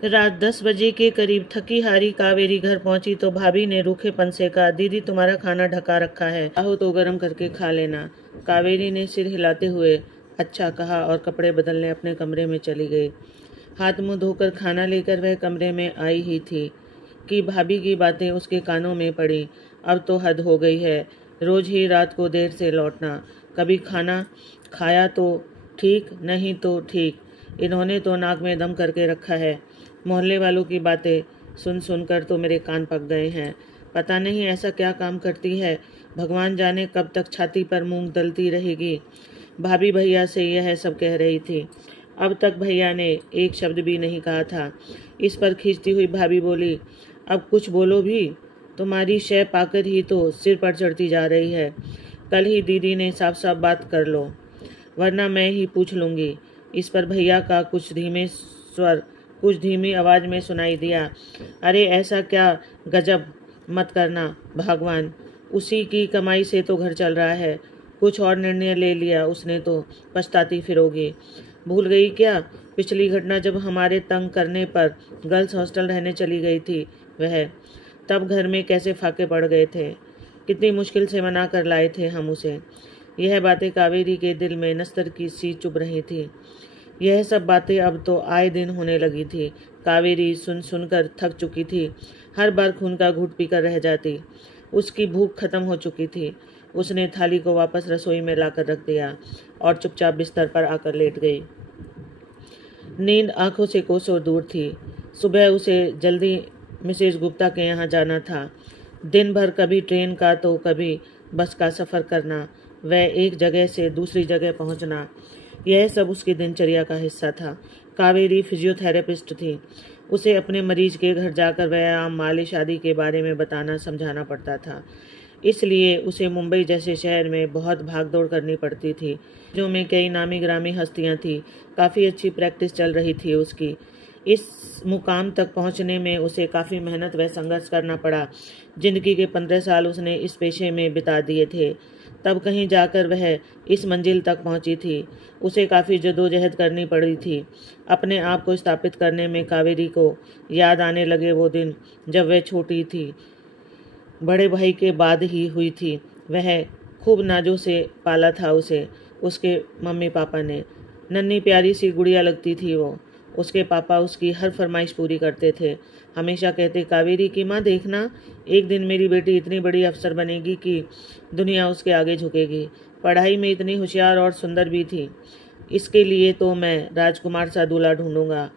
रात 10 बजे के करीब थकी हारी कावेरी घर पहुंची तो भाभी ने रूखेपन से कहा, दीदी तुम्हारा खाना ढका रखा है, चाहो तो गर्म करके खा लेना। कावेरी ने सिर हिलाते हुए अच्छा कहा और कपड़े बदलने अपने कमरे में चली गई। हाथ मुंह धोकर खाना लेकर वह कमरे में आई ही थी कि भाभी की बातें उसके कानों में पड़ी। अब तो हद हो गई है, रोज ही रात को देर से लौटना। कभी खाना खाया तो ठीक, नहीं तो ठीक, इन्होंने तो नाक में दम करके रखा है। मोहल्ले वालों की बातें सुन सुनकर तो मेरे कान पक गए हैं। पता नहीं ऐसा क्या काम करती है, भगवान जाने कब तक छाती पर मूंग दलती रहेगी। भाभी भैया से यह सब कह रही थी। अब तक भैया ने एक शब्द भी नहीं कहा था। इस पर खींचती हुई भाभी बोली, अब कुछ बोलो भी, तुम्हारी शय पाकर ही तो सिर पर चढ़ती जा रही है। कल ही दीदी ने साफ साफ बात कर लो, वरना मैं ही पूछ लूँगी। इस पर भैया का कुछ धीमी आवाज़ में सुनाई दिया, अरे ऐसा क्या गजब मत करना, भगवान, उसी की कमाई से तो घर चल रहा है। कुछ और निर्णय ले लिया उसने तो पछताती फिरोगी। भूल गई क्या पिछली घटना, जब हमारे तंग करने पर गर्ल्स हॉस्टल रहने चली गई थी वह, तब घर में कैसे फाके पड़ गए थे, कितनी मुश्किल से मना कर लाए थे हम उसे। यह बातें कावेरी के दिल में नस्तर की सी चुभ रही थी। यह सब बातें अब तो आए दिन होने लगी थी। कावेरी सुन सुनकर थक चुकी थी, हर बार खून का घूंट पीकर रह जाती। उसकी भूख खत्म हो चुकी थी। उसने थाली को वापस रसोई में लाकर रख दिया और चुपचाप बिस्तर पर आकर लेट गई। नींद आंखों से कोसों दूर थी। सुबह उसे जल्दी मिसेज गुप्ता के यहाँ जाना था। दिन भर कभी ट्रेन का तो कभी बस का सफ़र करना, वह एक जगह से दूसरी जगह पहुँचना, यह सब उसकी दिनचर्या का हिस्सा था। कावेरी फिजियोथेरेपिस्ट थी। उसे अपने मरीज के घर जाकर व्यायाम, मालिश आदि के बारे में बताना समझाना पड़ता था। इसलिए उसे मुंबई जैसे शहर में बहुत भागदौड़ करनी पड़ती थी, जो में कई नामी ग्रामी हस्तियां थी। काफ़ी अच्छी प्रैक्टिस चल रही थी उसकी। इस मुकाम तक पहुंचने में उसे काफ़ी मेहनत व संघर्ष करना पड़ा। जिंदगी के 15 साल उसने इस पेशे में बिता दिए थे, तब कहीं जाकर वह इस मंजिल तक पहुंची थी। उसे काफ़ी जदोजहद करनी पड़ी थी अपने आप को स्थापित करने में। कावेरी को याद आने लगे वो दिन जब वह छोटी थी, बड़े भाई के बाद ही हुई थी। वह खूब नाजों से पाला था उसे उसके मम्मी पापा ने। नन्ही प्यारी सी गुड़िया लगती थी वो। उसके पापा उसकी हर फरमाइश पूरी करते थे। हमेशा कहते, कावेरी की माँ देखना, एक दिन मेरी बेटी इतनी बड़ी अफसर बनेगी कि दुनिया उसके आगे झुकेगी। पढ़ाई में इतनी होशियार और सुंदर भी थी। इसके लिए तो मैं राजकुमार सा दूल्हा ढूंढूंगा।